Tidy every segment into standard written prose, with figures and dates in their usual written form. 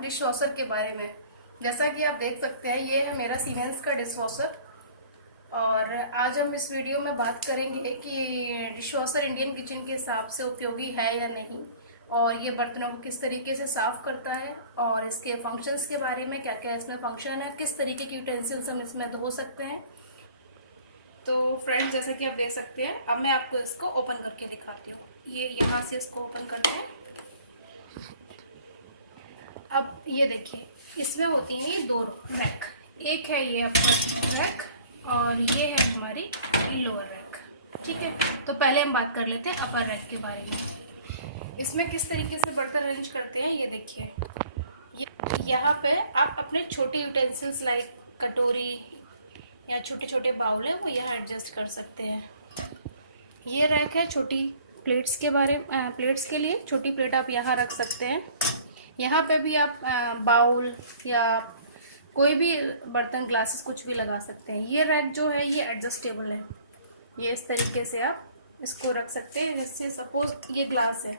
Dish washer के बारे में। जैसा कि आप देख सकते हैं, ये है मेरा सीमेंस का डिश वॉशर। और आज हम इस वीडियो में बात करेंगे कि डिश वॉशर इंडियन किचन के हिसाब से उपयोगी है या नहीं, और ये बर्तनों को किस तरीके से साफ करता है, और इसके फंक्शंस के बारे में, क्या क्या इसमें फंक्शन है, किस तरीके की यूटेंसिल्स हम इसमें धो सकते हैं। तो फ्रेंड्स, जैसा कि आप देख सकते हैं, अब मैं आपको इसको ओपन करके दिखाती हूँ। ये यहाँ से इसको ओपन करते हैं। अब ये देखिए, इसमें होती हैं ये दो रैक। एक है ये अपर रैक और ये है हमारी लोअर रैक। ठीक है, तो पहले हम बात कर लेते हैं अपर रैक के बारे में। इसमें किस तरीके से बर्तन अरेंज करते हैं, ये देखिए। यहाँ पे आप अपने छोटे यूटेंसिल्स लाइक कटोरी या छोटे छोटे बाउल है वो यहाँ एडजस्ट कर सकते हैं। ये रैक है छोटी प्लेट्स के प्लेट्स के लिए। छोटी प्लेट आप यहाँ रख सकते हैं। यहाँ पे भी आप बाउल या कोई भी बर्तन, ग्लासेस, कुछ भी लगा सकते हैं। ये रैक जो है ये एडजस्टेबल है। ये इस तरीके से आप इसको रख सकते हैं। जैसे सपोज ये ग्लास है,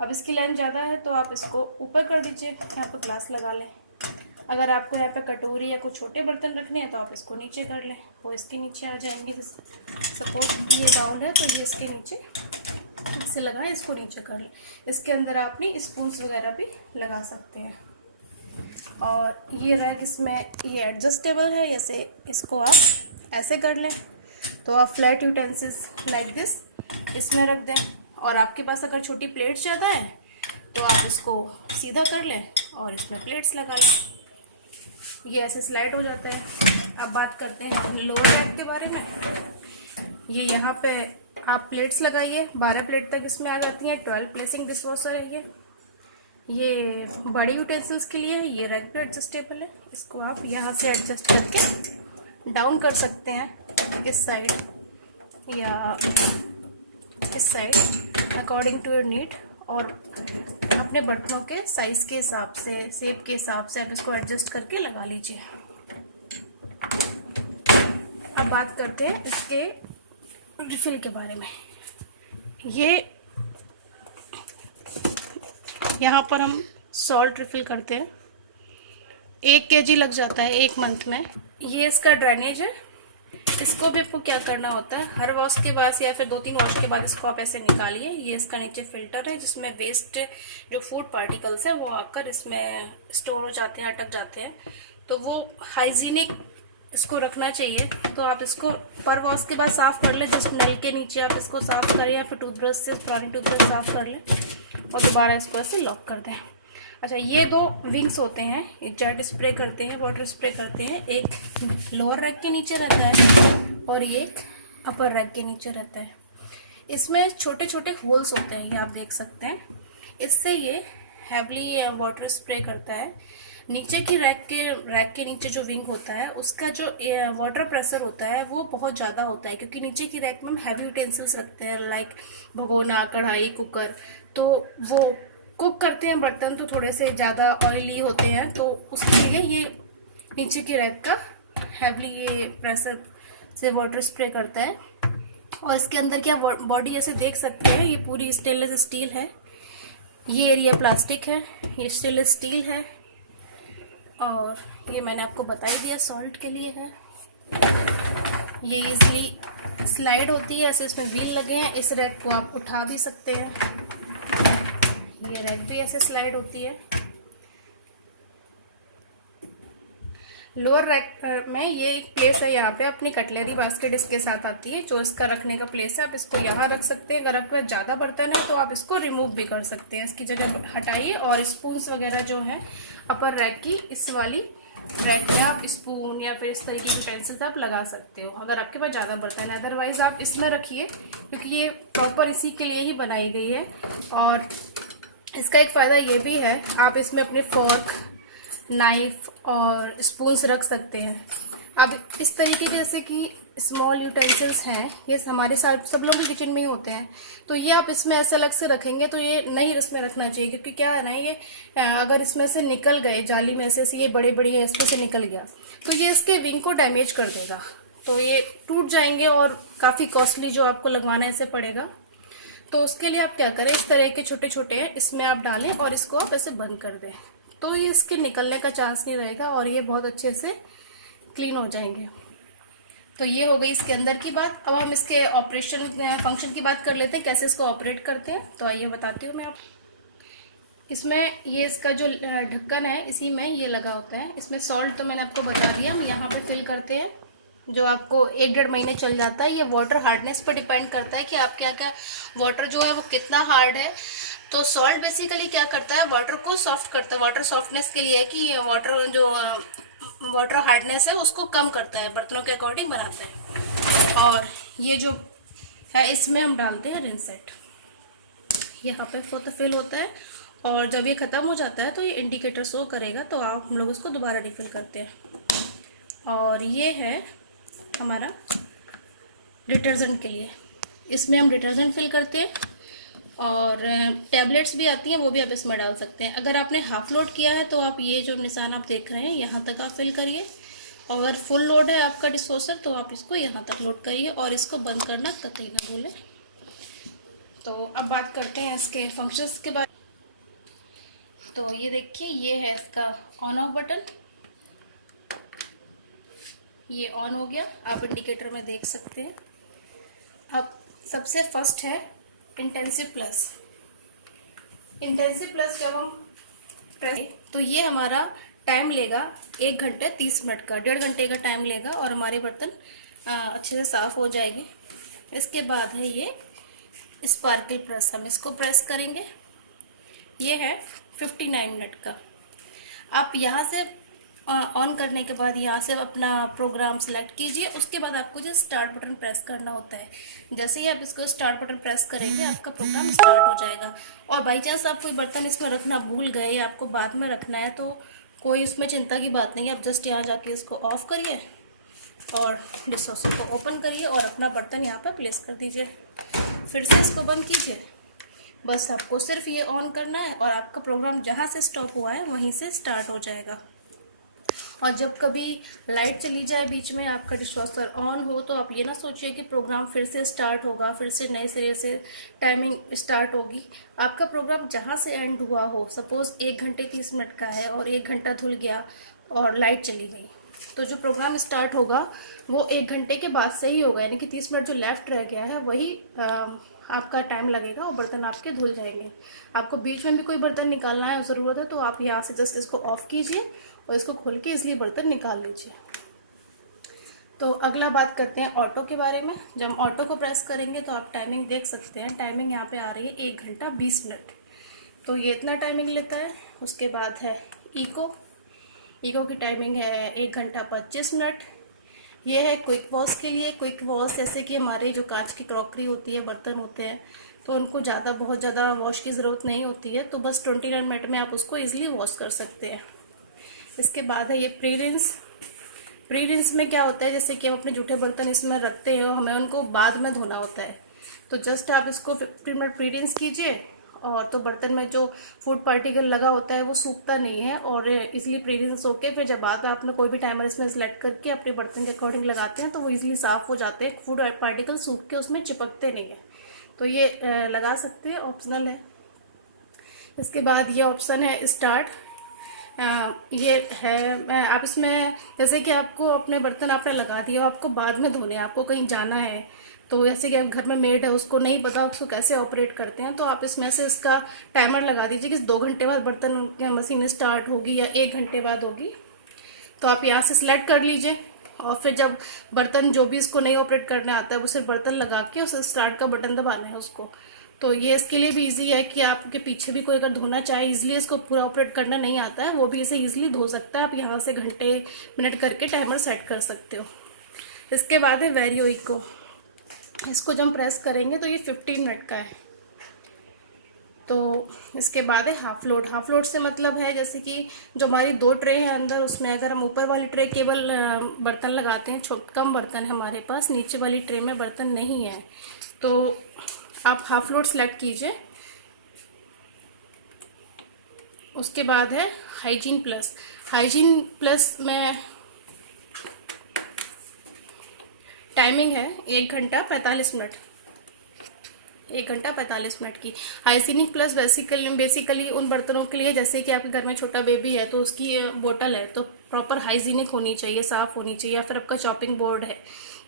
अब इसकी लेंथ ज़्यादा है तो आप इसको ऊपर कर दीजिए, यहाँ पर ग्लास लगा लें। अगर आपको यहाँ पे कटोरी या कुछ छोटे बर्तन रखने हैं तो आप इसको नीचे कर लें, वो इसके नीचे आ जाएंगे। सपोज ये बाउल है तो ये इसके नीचे इससे लगाएं, इसको नीचे कर लें। इसके अंदर आप अपनी स्पून्स वगैरह भी लगा सकते हैं। और ये रैक इसमें ये एडजस्टेबल है। जैसे इसको आप ऐसे कर लें तो आप फ्लैट यूटेंसिल्स लाइक दिस इसमें रख दें। और आपके पास अगर छोटी प्लेट्स ज़्यादा है तो आप इसको सीधा कर लें और इसमें प्लेट्स लगा लें। ये ऐसे स्लाइड हो जाता है। अब बात करते हैं लोअर रैक के बारे में। ये यहाँ पे आप प्लेट्स लगाइए, 12 प्लेट तक इसमें आ जाती हैं। 12 प्लेसिंग डिश वॉशर है ये बड़ी यूटेंसिल्स के लिए है। ये रैक भी एडजस्टेबल है। इसको आप यहाँ से एडजस्ट करके डाउन कर सकते हैं, इस साइड या इस side, according to your need. और अपने बर्तनों के साइज के हिसाब से, शेप के हिसाब से आप इसको एडजस्ट करके लगा लीजिए। अब बात करते हैं इसके रिफिल के बारे में। ये यहाँ पर हम सॉल्ट रिफिल करते हैं। 1 kg लग जाता है 1 मंथ में। ये इसका ड्रेनेज है। इसको भी आपको क्या करना होता है, हर वॉश के बाद या फिर 2-3 वॉश के बाद इसको आप ऐसे निकालिए। ये इसका नीचे फिल्टर है जिसमें वेस्ट जो फूड पार्टिकल्स हैं वो आकर इसमें स्टोर हो जाते हैं, अटक जाते हैं। तो वो हाइजीनिक इसको रखना चाहिए। तो आप इसको पर वॉश के बाद साफ कर लें। जिस नल के नीचे आप इसको साफ करें या फिर टूथब्रश से, पुरानी टूथब्रश साफ कर लें और दोबारा इसको ऐसे लॉक कर दें। अच्छा, ये 2 विंग्स होते हैं। एक जेट स्प्रे करते हैं, वाटर स्प्रे करते हैं। एक लोअर रैक के नीचे रहता है और एक अपर रैक के नीचे रहता है। इसमें छोटे छोटे होल्स होते हैं, ये आप देख सकते हैं। इससे ये हैवली वाटर स्प्रे करता है। नीचे की रैक के नीचे जो विंग होता है उसका जो वाटर प्रेशर होता है वो बहुत ज़्यादा होता है, क्योंकि नीचे की रैक में हम हैवी यूटेंसिल्स रखते हैं लाइक भगोना, कढ़ाई, कुकर। तो वो कुक करते हैं बर्तन तो थोड़े से ज़्यादा ऑयली होते हैं, तो उसके लिए ये नीचे की रैक का हैवली ये प्रेशर से वाटर स्प्रे करता है। और इसके अंदर क्या बॉडी जैसे देख सकते हैं, ये पूरी स्टेनलेस स्टील है। ये एरिया प्लास्टिक है, ये स्टेनलेस स्टील है। और ये मैंने आपको बता ही दिया सॉल्ट के लिए है। ये इजीली स्लाइड होती है, ऐसे इसमें व्हील लगे हैं। इस रैक को आप उठा भी सकते हैं। ये रैक भी ऐसे स्लाइड होती है। लोअर रैक में ये एक प्लेस है, यहाँ पे अपनी कटलरी बास्केट इसके साथ आती है, जो इसका रखने का प्लेस है। आप इसको यहाँ रख सकते हैं। अगर आपके पास ज़्यादा बर्तन है तो आप इसको रिमूव भी कर सकते हैं। इसकी जगह हटाइए और स्पून्स वगैरह जो है अपर रैक की इस वाली रैक में आप स्पून या फिर इस तरीके की यूटेंसिल्स आप लगा सकते हो, अगर आपके पास ज़्यादा बर्तन है। अदरवाइज आप इसमें रखिए, क्योंकि ये प्रॉपर इसी के लिए ही बनाई गई है। और इसका एक फ़ायदा ये भी है, आप इसमें अपने फोर्क, नाइफ और स्पून्स रख सकते हैं। अब इस तरीके के जैसे कि स्मॉल यूटेंसिल्स हैं, ये हमारे साथ सब लोगों के किचन में ही होते हैं, तो ये आप इसमें ऐसे अलग से रखेंगे तो ये नहीं इसमें रखना चाहिए। क्योंकि क्या है ना, ये अगर इसमें से निकल गए, जाली में से ये बड़ी बड़ी है, इसमें से निकल गया तो ये इसके विंग को डैमेज कर देगा, तो ये टूट जाएंगे और काफ़ी कॉस्टली जो आपको लगवाना ऐसे पड़ेगा। तो उसके लिए आप क्या करें, इस तरह के छोटे छोटे इसमें आप डालें और इसको आप ऐसे बंद कर दें। तो ये इसके निकलने का चांस नहीं रहेगा और ये बहुत अच्छे से क्लीन हो जाएंगे। तो ये हो गई इसके अंदर की बात। अब हम इसके ऑपरेशन फंक्शन की बात कर लेते हैं, कैसे इसको ऑपरेट करते हैं। तो आइए बताती हूँ मैं आप। इसमें ये इसका जो ढक्कन है इसी में ये लगा होता है। इसमें सॉल्ट तो मैंने आपको बता दिया, हम यहाँ पे फिल करते हैं जो आपको 1-1.5 महीने चल जाता है। ये वाटर हार्डनेस पर डिपेंड करता है कि आपके यहाँ का वाटर जो है वो कितना हार्ड है। तो सॉल्ट बेसिकली क्या करता है, वाटर को सॉफ्ट करता है। वाटर सॉफ्टनेस के लिए है कि वाटर जो वाटर हार्डनेस है उसको कम करता है, बर्तनों के अकॉर्डिंग बनाता है। और ये जो है इसमें हम डालते हैं रिंसेट, यहाँ पे फिल होता है और जब ये ख़त्म हो जाता है तो ये इंडिकेटर शो करेगा, तो आप हम लोग उसको दोबारा रिफ़िल करते हैं। और ये है हमारा डिटर्जेंट के लिए, इसमें हम डिटर्जेंट फिल करते हैं। और टैबलेट्स भी आती हैं, वो भी आप इसमें डाल सकते हैं। अगर आपने हाफ लोड किया है तो आप ये जो निशान आप देख रहे हैं यहाँ तक आप फिल करिए, और अगर फुल लोड है आपका डिस्पोजर तो आप इसको यहाँ तक लोड करिए और इसको बंद करना कतई ना भूलें। तो अब बात करते हैं इसके फंक्शंस के बारे में। तो ये देखिए, ये है इसका ऑन ऑफ बटन, ये ऑन हो गया, आप इंडिकेटर में देख सकते हैं। अब सबसे फर्स्ट है इंटेंसिव प्लस। इंटेंसिव प्लस जब हम प्रेस तो ये हमारा टाइम लेगा 1 घंटे 30 मिनट का, 1.5 घंटे का टाइम लेगा और हमारे बर्तन अच्छे से साफ हो जाएंगे। इसके बाद है ये स्पार्कल प्रेस, हम इसको प्रेस करेंगे। ये है 59 मिनट का। आप यहाँ से ऑन करने के बाद यहाँ से अपना प्रोग्राम सेलेक्ट कीजिए। उसके बाद आपको जो स्टार्ट बटन प्रेस करना होता है, जैसे ही आप इसको स्टार्ट बटन प्रेस करेंगे आपका प्रोग्राम स्टार्ट हो जाएगा। और बाई चांस आप कोई बर्तन इसमें रखना भूल गए या आपको बाद में रखना है तो कोई इसमें चिंता की बात नहीं है। आप जस्ट यहाँ जाके इसको ऑफ करिए और डिशवॉशर को ओपन करिए और अपना बर्तन यहाँ पर प्लेस कर दीजिए। फिर से इसको बंद कीजिए। बस आपको सिर्फ ये ऑन करना है और आपका प्रोग्राम जहाँ से स्टॉप हुआ है वहीं से स्टार्ट हो जाएगा। और जब कभी लाइट चली जाए बीच में, आपका डिशवॉशर ऑन हो, तो आप ये ना सोचिए कि प्रोग्राम फिर से स्टार्ट होगा, फिर से नए सिरे से टाइमिंग स्टार्ट होगी। आपका प्रोग्राम जहाँ से एंड हुआ हो, सपोज़ 1 घंटे 30 मिनट का है और 1 घंटा धुल गया और लाइट चली गई, तो जो प्रोग्राम स्टार्ट होगा वो 1 घंटे के बाद से ही होगा। यानी कि 30 मिनट जो लेफ्ट रह गया है वही आपका टाइम लगेगा और बर्तन आपके धुल जाएंगे। आपको बीच में भी कोई बर्तन निकालना है ज़रूरत है तो आप यहाँ से जस्ट इसको ऑफ कीजिए और इसको खोल के इसलिए बर्तन निकाल लीजिए। तो अगला बात करते हैं ऑटो के बारे में। जब हम ऑटो को प्रेस करेंगे तो आप टाइमिंग देख सकते हैं। टाइमिंग यहाँ पे आ रही है 1 घंटा 20 मिनट, तो ये इतना टाइमिंग लेता है। उसके बाद है इको। इको की टाइमिंग है 1 घंटा 25 मिनट। ये है क्विक वॉश के लिए। क्विक वॉश जैसे कि हमारे जो कांच की क्रॉकरी होती है, बर्तन होते हैं, तो उनको बहुत ज़्यादा वॉश की ज़रूरत नहीं होती है, तो बस 29 मिनट में आप उसको ईजिली वॉश कर सकते हैं। इसके बाद है ये प्री रिंस। प्री रिंस में क्या होता है, जैसे कि हम अपने जूठे बर्तन इसमें रखते हैं और हमें उनको बाद में धोना होता है, तो जस्ट आप इसको 15 मिनट प्री रिंस कीजिए और तो बर्तन में जो फूड पार्टिकल लगा होता है वो सूखता नहीं है और इजीली प्री रिंस होके फिर जब बाद में आपने कोई भी टाइमर इसमें सेलेक्ट करके अपने बर्तन के अकॉर्डिंग लगाते हैं तो वो इजीली साफ़ हो जाते हैं। फूड पार्टिकल सूख के उसमें चिपकते नहीं है, तो ये लगा सकते हैं, ऑप्शनल है। इसके बाद ये ऑप्शन है स्टार्ट। ये है आप इसमें जैसे कि आपको अपने बर्तन आपने लगा दिया, आपको बाद में धोने, आपको कहीं जाना है, तो जैसे कि आप घर में मेड है उसको नहीं पता उसको कैसे ऑपरेट करते हैं, तो आप इसमें से इसका टाइमर लगा दीजिए कि 2 घंटे बाद बर्तन मशीन स्टार्ट होगी या 1 घंटे बाद होगी। तो आप यहाँ से सिलेक्ट कर लीजिए और फिर जब बर्तन जो भी इसको नहीं ऑपरेट करना आता है वो सिर्फ बर्तन लगा के उस स्टार्ट का बटन दबाना है उसको। तो ये इसके लिए भी इजी है कि आपके पीछे भी कोई अगर धोना चाहे, इजीली इसको पूरा ऑपरेट करना नहीं आता है, वो भी इसे इजीली धो सकता है। आप यहाँ से घंटे मिनट करके टाइमर सेट कर सकते हो। इसके बाद है वेरियो इको। इसको जब हम प्रेस करेंगे तो ये 15 मिनट का है। तो इसके बाद है हाफ लोड। हाफ लोड से मतलब है जैसे कि जो हमारी 2 ट्रे है अंदर, उसमें अगर हम ऊपर वाली ट्रे केवल बर्तन लगाते हैं, कम बर्तन है हमारे पास, नीचे वाली ट्रे में बर्तन नहीं है, तो आप हाफ लोड सेलेक्ट कीजिए। उसके बाद है हाइजीन प्लस। हाइजीन प्लस में टाइमिंग है 1 घंटा 45 मिनट। 1 घंटा 45 मिनट की। हाइजीनिक प्लस बेसिकली उन बर्तनों के लिए, जैसे कि आपके घर में छोटा बेबी है तो उसकी बोतल है तो प्रॉपर हाइजीनिक होनी चाहिए, साफ़ होनी चाहिए। या फिर आपका चॉपिंग बोर्ड है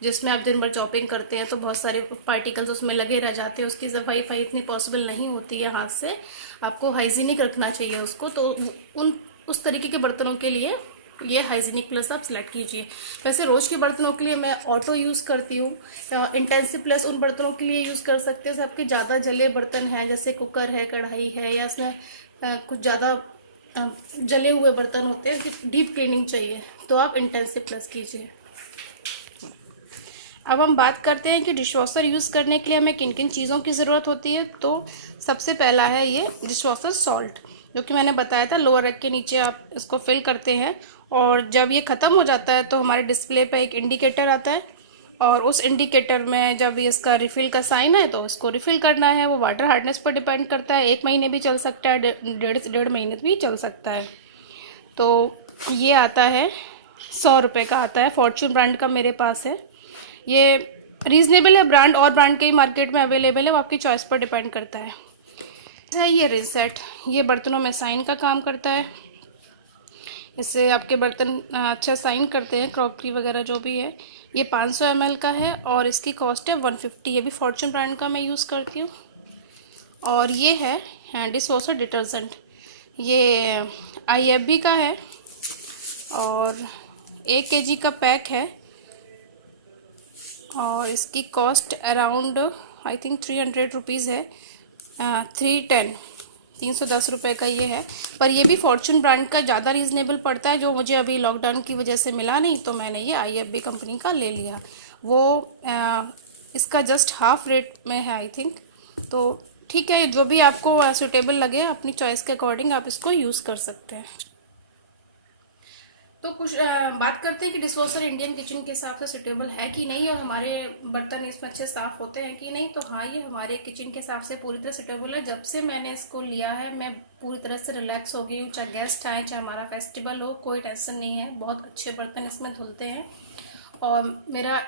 जिसमें आप दिन भर चॉपिंग करते हैं तो बहुत सारे पार्टिकल्स उसमें लगे रह जाते हैं, उसकी सफाई इतनी पॉसिबल नहीं होती है हाथ से, आपको हाइजीनिक रखना चाहिए उसको। तो उस तरीके के बर्तनों के लिए ये हाइजीनिक प्लस आप सिलेक्ट कीजिए। वैसे रोज़ के बर्तनों के लिए मैं ऑटो यूज़ करती हूँ। इंटेंसिव प्लस उन बर्तनों के लिए यूज़ कर सकते हैं जैसे आपके ज़्यादा जले बर्तन हैं, जैसे कुकर है, कढ़ाई है, या इसमें कुछ ज़्यादा जले हुए बर्तन होते हैं, डीप क्लीनिंग चाहिए, तो आप इंटेंसिव प्लस कीजिए। अब हम बात करते हैं कि डिशवॉशर यूज़ करने के लिए हमें किन किन चीज़ों की ज़रूरत होती है। तो सबसे पहला है ये डिशवॉशर सॉल्ट, जो कि मैंने बताया था लोअर रैक के नीचे आप इसको फिल करते हैं, और जब ये ख़त्म हो जाता है तो हमारे डिस्प्ले पे एक इंडिकेटर आता है, और उस इंडिकेटर में जब इसका रिफ़िल का साइन है तो इसको रिफ़िल करना है। वो वाटर हार्डनेस पर डिपेंड करता है, 1 महीने भी चल सकता है, 1.5 महीने भी चल सकता है। तो ये आता है 100 रुपये का आता है, फॉर्चून ब्रांड का मेरे पास है। ये रीजनेबल है, ब्रांड और ब्रांड के ही मार्केट में अवेलेबल है, वो आपकी चॉइस पर डिपेंड करता है। ये रिंच सेट, ये बर्तनों में साइन का काम करता है, इससे आपके बर्तन अच्छा साइन करते हैं, क्रॉकरी वगैरह जो भी है। ये 500 ml का है और इसकी कॉस्ट है 150। ये भी फॉर्चून ब्रांड का मैं यूज़ करती हूँ। और ये है डिश वॉशर डिटर्जेंट, ये IFB का है और 1 kg का पैक है, और इसकी cost around I think 300 rupees है। 310 रुपये का ये है। पर ये भी फॉर्चून ब्रांड का ज़्यादा रीज़नेबल पड़ता है, जो मुझे अभी लॉकडाउन की वजह से मिला नहीं, तो मैंने ये IFB कंपनी का ले लिया। वो इसका जस्ट हाफ रेट में है आई थिंक। तो ठीक है, जो भी आपको सूटेबल लगे अपनी चॉइस के अकॉर्डिंग आप इसको यूज़ कर सकते हैं। तो कुछ बात करते हैं कि डिशवॉशर इंडियन किचन के हिसाब से सुटेबल है कि नहीं, और हमारे बर्तन इसमें अच्छे साफ होते हैं कि नहीं। तो हाँ, ये हमारे किचन के हिसाब से पूरी तरह सुटेबल है। जब से मैंने इसको लिया है मैं पूरी तरह से रिलैक्स हो गई हूँ, चाहे गेस्ट आए चाहे हमारा फेस्टिवल हो, कोई टेंशन नहीं है। बहुत अच्छे बर्तन इसमें धुलते हैं, और मेरा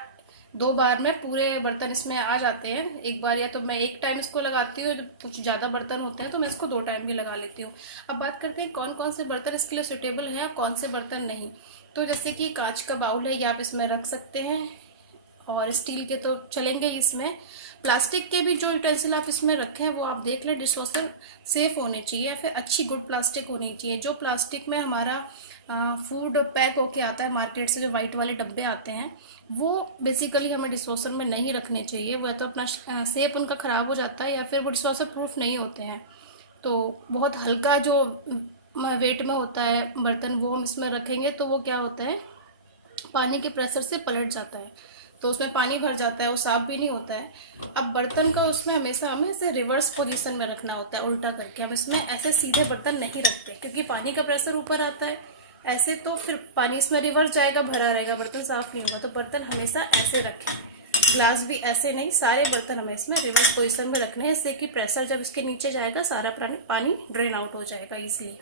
2 बार में पूरे बर्तन इसमें आ जाते हैं। एक बार या तो मैं एक टाइम इसको लगाती हूँ, जब कुछ ज़्यादा बर्तन होते हैं तो मैं इसको 2 टाइम भी लगा लेती हूँ। अब बात करते हैं कौन कौन से बर्तन इसके लिए सुटेबल हैं और कौन से बर्तन नहीं। तो जैसे कि कांच का बाउल है, ये आप इसमें रख सकते हैं, और स्टील के तो चलेंगे इसमें। प्लास्टिक के भी जो यूटेंसिल आप इसमें रखें वो आप देख लें, डिशवॉशर सेफ होने चाहिए, या फिर अच्छी गुड प्लास्टिक होनी चाहिए। जो प्लास्टिक में हमारा फूड पैक होके आता है मार्केट से, जो वाइट वाले डब्बे आते हैं, वो बेसिकली हमें डिशवॉशर में नहीं रखने चाहिए। वो या तो अपना शेप उनका ख़राब हो जाता है, या फिर वो डिशवॉशर प्रूफ नहीं होते हैं। तो बहुत हल्का जो वेट में होता है बर्तन, वो हम इसमें रखेंगे तो वो क्या होता है, पानी के प्रेशर से पलट जाता है, तो उसमें पानी भर जाता है, वो साफ भी नहीं होता है। अब बर्तन का उसमें हमेशा हमें इसे रिवर्स पोजीशन में रखना होता है, उल्टा करके। हम इसमें ऐसे सीधे बर्तन नहीं रखते, क्योंकि पानी का प्रेशर ऊपर आता है, ऐसे तो फिर पानी इसमें रिवर्स जाएगा, भरा रहेगा, बर्तन साफ नहीं होगा। तो बर्तन हमेशा ऐसे रखें, ग्लास भी ऐसे नहीं, सारे बर्तन हमें इसमें रिवर्स पोजीशन में रखने हैं, इससे कि प्रेशर जब इसके नीचे जाएगा सारा पानी ड्रेन आउट हो जाएगा इसलिए।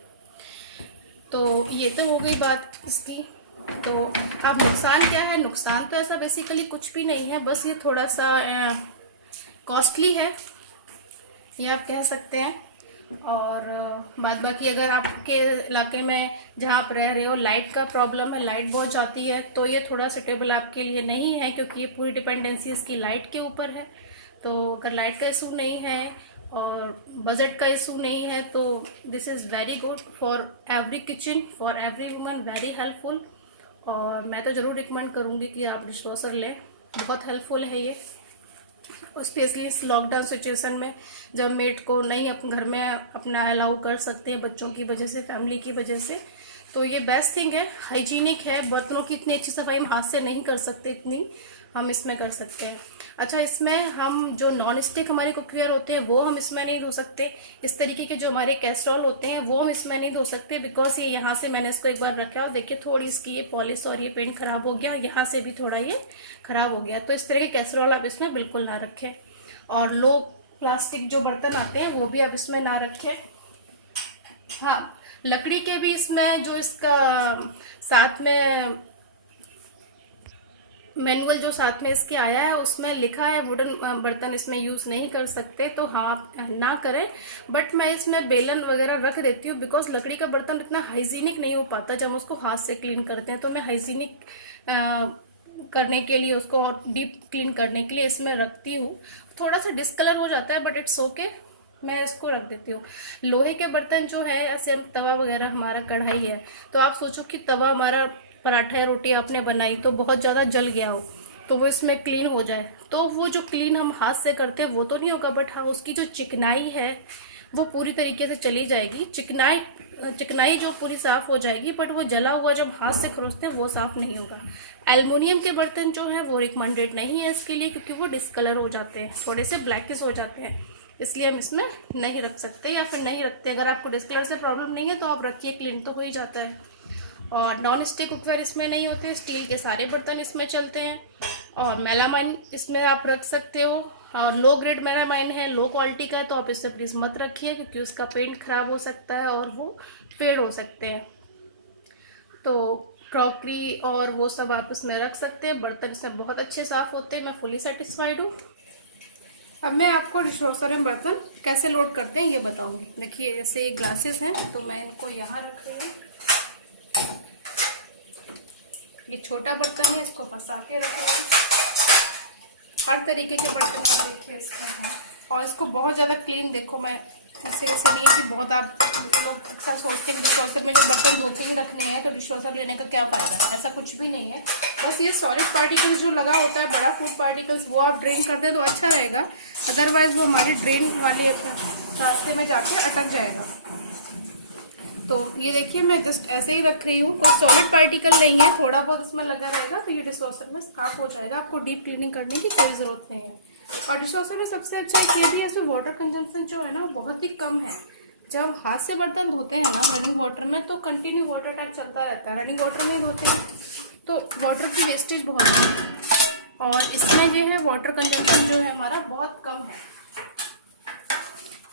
तो ये तो हो गई बात इसकी। तो अब नुकसान क्या है, नुकसान तो ऐसा बेसिकली कुछ भी नहीं है, बस ये थोड़ा सा कॉस्टली है, ये आप कह सकते हैं। और बाद बाकी अगर आपके इलाके में जहाँ आप रह रहे हो लाइट का प्रॉब्लम है, लाइट बहुत जाती है, तो ये थोड़ा सुटेबल आपके लिए नहीं है, क्योंकि ये पूरी डिपेंडेंसी इसकी लाइट के ऊपर है। तो अगर लाइट का इशू नहीं है और बजट का इशू नहीं है, तो this is very good for every kitchen, for every woman, very helpful. और मैं तो ज़रूर रिकमेंड करूँगी कि आप डिशवॉशर लें, बहुत हेल्पफुल है ये, स्पेशली इस लॉकडाउन सिचुएशन में, जब मेड को नहीं अपने घर में अपना अलाउ कर सकते हैं बच्चों की वजह से, फैमिली की वजह से। तो ये बेस्ट थिंग है, हाइजीनिक है। बर्तनों की इतनी अच्छी सफाई हम हाथ से नहीं कर सकते, इतनी हम इसमें कर सकते हैं। अच्छा, इसमें हम जो नॉन स्टिक हमारे कुकवेयर होते हैं वो हम इसमें नहीं धो सकते। इस तरीके के जो हमारे कैस्ट्रॉल होते हैं वो हम इसमें नहीं धो सकते, बिकॉज ये यहाँ से मैंने इसको एक बार रखा और देखिए थोड़ी इसकी ये पॉलिश और ये पेंट खराब हो गया, और यहाँ से भी थोड़ा ये खराब हो गया। तो इस तरह के कैस्ट्रॉल आप इसमें बिल्कुल ना रखें, और लो प्लास्टिक जो बर्तन आते हैं वो भी आप इसमें ना रखें। हाँ, लकड़ी के भी इसमें जो इसका साथ में मैनुअल जो साथ में इसके आया है उसमें लिखा है वुडन बर्तन इसमें यूज़ नहीं कर सकते, तो हाँ आप ना करें। बट मैं इसमें बेलन वगैरह रख देती हूँ, बिकॉज लकड़ी का बर्तन इतना हाइजीनिक नहीं हो पाता जब हम उसको हाथ से क्लीन करते हैं। तो मैं हाइजीनिक करने के लिए, उसको और डीप क्लीन करने के लिए इसमें रखती हूँ। थोड़ा सा डिस्कलर हो जाता है बट इट्स ओके, मैं इसको रख देती हूँ। लोहे के बर्तन जो है, ऐसे हम तवा वगैरह, हमारा कढ़ाई है, तो आप सोचो कि तवा हमारा, पराठा या रोटी आपने बनाई तो बहुत ज़्यादा जल गया हो, तो वो इसमें क्लीन हो जाए, तो वो जो क्लीन हम हाथ से करते हैं वो तो नहीं होगा, बट हाँ उसकी जो चिकनाई है वो पूरी तरीके से चली जाएगी। चिकनाई चिकनाई जो पूरी साफ हो जाएगी, बट वो जला हुआ जब हाथ से खरोचते हैं वो साफ नहीं होगा। एल्युमिनियम के बर्तन जो है वो रिकमेंडेड नहीं है इसके लिए, क्योंकि वो डिस्कलर हो जाते हैं, थोड़े से ब्लैकिश हो जाते हैं, इसलिए हम इसमें नहीं रख सकते या फिर नहीं रखते। अगर आपको डिस्कलर से प्रॉब्लम नहीं है तो आप रखिए, क्लीन तो हो ही जाता है। और नॉन स्टिक कुकवेयर इसमें नहीं होते, स्टील के सारे बर्तन इसमें चलते हैं। और मेलामाइन इसमें आप रख सकते हो, और लो ग्रेड मेलामाइन है, लो क्वालिटी का है, तो आप इससे प्लीज़ मत रखिए, क्योंकि उसका पेंट खराब हो सकता है और वो फेड हो सकते हैं। तो क्रॉकरी और वो सब आप इसमें रख सकते हैं, बर्तन इसमें बहुत अच्छे साफ़ होते हैं, मैं फुली सेटिस्फाइड हूँ। अब मैं आपको डिशवॉशर में बर्तन कैसे लोड करते हैं ये बताऊंगी। देखिए जैसे ये ग्लासेस हैं तो मैं इनको यहाँ रख रही हूँ, ये छोटा बर्तन है, इसको फंसा के रख रही हूँ। हर तरीके के बर्तन देखिए इसमें है, और इसको बहुत ज़्यादा क्लीन, देखो मैं ऐसे नहीं है कि बहुत आप लोग अक्सर सोचते हैं डिशवॉशर में जो बर्तन धो के ही रखने हैं तो डिशवॉशर लेने का क्या फायदा है, ऐसा कुछ भी नहीं है। बस ये सॉलिड पार्टिकल्स जो लगा होता है, बड़ा फूड पार्टिकल्स, वो आप ड्रेन कर दें तो अच्छा रहेगा, अदरवाइज वो हमारी ड्रेन वाली रास्ते में जाके अटक जाएगा। तो ये देखिए मैं जस्ट ऐसे ही रख रही हूँ, और सॉलिड पार्टिकल नहीं है, थोड़ा बहुत इसमें लगा रहेगा तो ये डिशवॉशर में साफ हो जाएगा, आपको डीप क्लीनिंग करने की कोई जरूरत नहीं है। और डिशवॉशर में सबसे अच्छा एक ये भी है, इसमें वाटर कंजम्पशन जो है ना बहुत ही कम है। जब हम हाथ से बर्तन धोते हैं ना रनिंग वाटर में, तो कंटिन्यू वाटर टैप चलता रहता है, रनिंग वाटर में ही धोते हैं तो वाटर की वेस्टेज बहुत है। और इसमें जो है वाटर कंजम्पशन जो है हमारा बहुत कम है।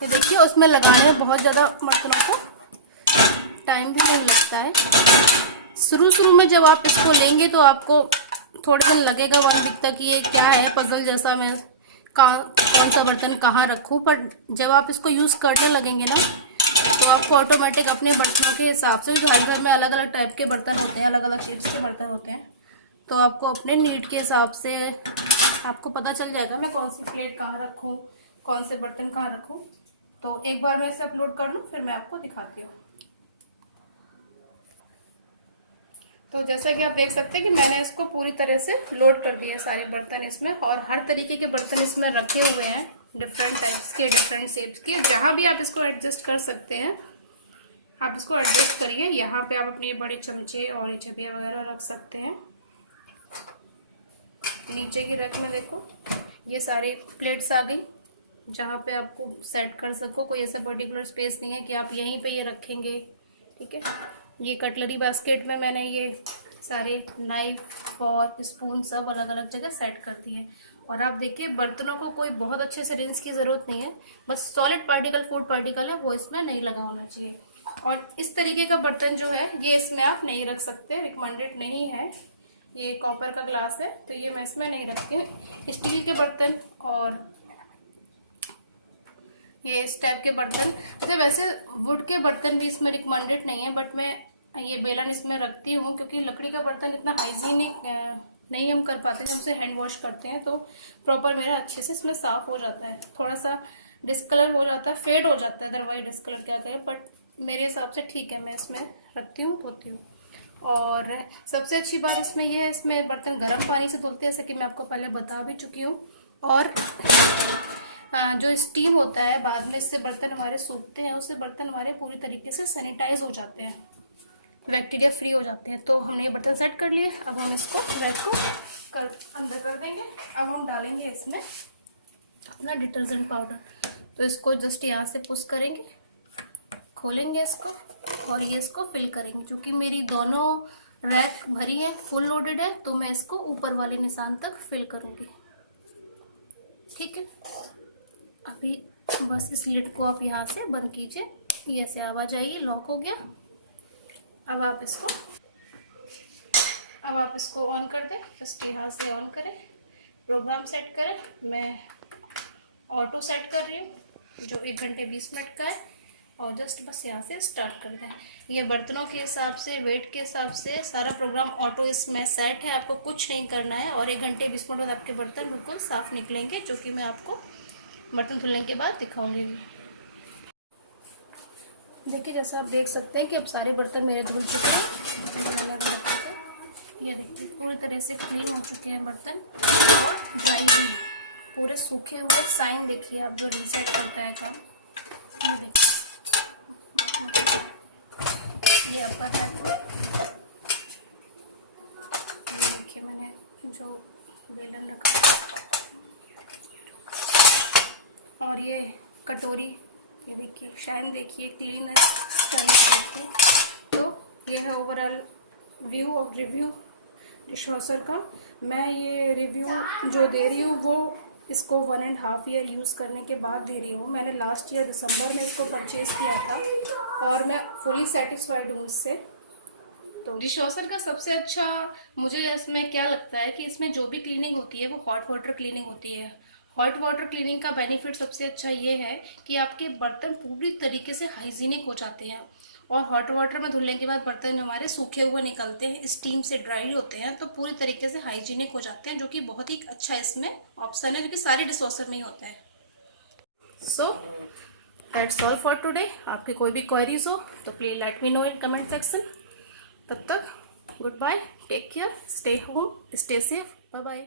ये देखिए उसमें लगाने में बहुत ज़्यादा बर्तनों को टाइम भी नहीं लगता है। शुरू में जब आप इसको लेंगे तो आपको थोड़े दिन लगेगा, 1 वीक तक, ये क्या है पजल जैसा, मैं कौन सा बर्तन कहाँ रखूँ। पर जब आप इसको यूज़ करने लगेंगे ना तो आपको ऑटोमेटिक अपने बर्तनों के हिसाब से, हर घर में अलग अलग टाइप के बर्तन होते हैं, अलग अलग शेप्स के बर्तन होते हैं, तो आपको अपने नीड के हिसाब से आपको पता चल जाएगा मैं कौन सी प्लेट कहाँ रखूँ, कौन से बर्तन कहाँ रखूँ। तो एक बार मैं इसे अपलोड कर लूँ फिर मैं आपको दिखाती हूँ। तो जैसा कि आप देख सकते हैं कि मैंने इसको पूरी तरह से लोड कर दिया सारे बर्तन इसमें, और हर तरीके के बर्तन इसमें रखे हुए हैं, डिफरेंट टाइप्स के, डिफरेंट शेप्स के। जहां भी आप इसको एडजस्ट कर सकते हैं आप इसको एडजस्ट करिए। यहाँ पे आप अपने बड़े चमचे और छबिया वगैरह रख सकते हैं। नीचे की रैक में देखो ये सारी प्लेट्स आ गई, जहाँ पे आपको सेट कर सको, कोई ऐसा पर्टिकुलर स्पेस नहीं है कि आप यहीं पे ये रखेंगे, ठीक है। ये कटलरी बास्केट में मैंने ये सारे नाइफ, फॉर्क, स्पून सब अलग अलग जगह सेट करती है। और आप देखिए बर्तनों को कोई बहुत अच्छे से रिंस की जरूरत नहीं है, बस सॉलिड पार्टिकल, फूड पार्टिकल है वो इसमें नहीं लगा होना चाहिए। और इस तरीके का बर्तन जो है ये इसमें आप नहीं रख सकते, रिकमेंडेड नहीं है। ये कॉपर का ग्लास है तो ये मैं इसमें नहीं रखती। स्टील के बर्तन और ये इस टाइप के बर्तन, तो वैसे वुड के बर्तन भी इसमें रिकमेंडेड नहीं है, बट मैं ये बेलन इसमें रखती हूँ क्योंकि लकड़ी का बर्तन इतना हाइजीनिक नहीं हम कर पाते, हम उसे हैंड वॉश करते हैं तो प्रॉपर मेरा अच्छे से इसमें साफ हो जाता है। थोड़ा सा डिस्कलर हो जाता है, फेड हो जाता है, अदरवाइज डिस्कलर क्या करें, बट मेरे हिसाब से ठीक है, मैं इसमें रखती हूँ, धोती हूँ। और सबसे अच्छी बात इसमें यह है, इसमें बर्तन गर्म पानी से धुलते हैं, जैसे कि मैं आपको पहले बता भी चुकी हूँ। और जो स्टीम होता है बाद में इससे बर्तन हमारे सूखते हैं, उससे बर्तन हमारे पूरी तरीके से सैनिटाइज हो जाते हैं, बैक्टीरिया फ्री हो जाते हैं। तो हमने ये बर्तन सेट कर लिए, अब हम इसको रैक को अंदर कर देंगे। अब हम डालेंगे इसमें अपना डिटर्जेंट पाउडर, तो इसको जस्ट यहाँ से पुश करेंगे, खोलेंगे इसको और ये इसको फिल करेंगे। क्योंकि मेरी दोनों रैक भरी है, फुल लोडेड है, तो मैं इसको ऊपर वाले निशान तक फिल करूंगी, ठीक है। अभी बस इस लिड को आप यहाँ से बंद कीजिए, ये ऐसे आवाज आएगी, लॉक हो गया। अब आप इसको ऑन कर दें, जस्ट यहाँ से ऑन करें, प्रोग्राम सेट करें। मैं ऑटो सेट कर रही हूँ जो 1 घंटे 20 मिनट का है, और जस्ट बस यहाँ से स्टार्ट कर दें। ये बर्तनों के हिसाब से, वेट के हिसाब से सारा प्रोग्राम ऑटो इसमें सेट है, आपको कुछ नहीं करना है। और 1 घंटे 20 मिनट बाद आपके बर्तन बिल्कुल साफ निकलेंगे, जो कि मैं आपको बर्तन धुलने के बाद दिखाऊंगी। देखिए जैसा आप देख सकते हैं कि अब सारे बर्तन मेरे धुल चुके हैं। ये देखिए पूरी तरह से क्लीन हो चुके हैं बर्तन, ड्राई पूरे सूखे हुए। साइन देखिए आप, जो रीसेट करता है काम। ये अपर है, देखिए मैंने जो बेलन रखा, और ये कटोरी, ये देखिए शाइन देखिए क्लीन है। तो ये है ओवरऑल व्यू और रिव्यू डिशवॉशर का। मैं ये रिव्यू जो दे रही हूँ वो इसको 1.5 ईयर यूज़ करने के बाद दे रही हूँ। मैंने लास्ट ईयर दिसंबर में इसको परचेज़ किया था और मैं फुली सेटिस्फाइड हूँ इससे। तो डिशवॉशर का सबसे अच्छा मुझे इसमें क्या लगता है कि इसमें जो भी क्लीनिंग होती है वो हॉट वाटर क्लीनिंग होती है। हॉट वाटर क्लीनिंग का बेनिफिट सबसे अच्छा ये है कि आपके बर्तन पूरी तरीके से हाइजीनिक हो जाते हैं, और हॉट वाटर में धुलने के बाद बर्तन हमारे सूखे हुए निकलते हैं, स्टीम से ड्राई होते हैं, तो पूरी तरीके से हाइजीनिक हो जाते हैं, जो कि बहुत ही अच्छा इसमें ऑप्शन है, जो कि सारे डिशवॉशर में ही होता है। So that's all for today. आपके कोई भी क्वेरीज हो तो please let me know in comment section. तब तक good bye, take care, stay home, stay safe, bye bye.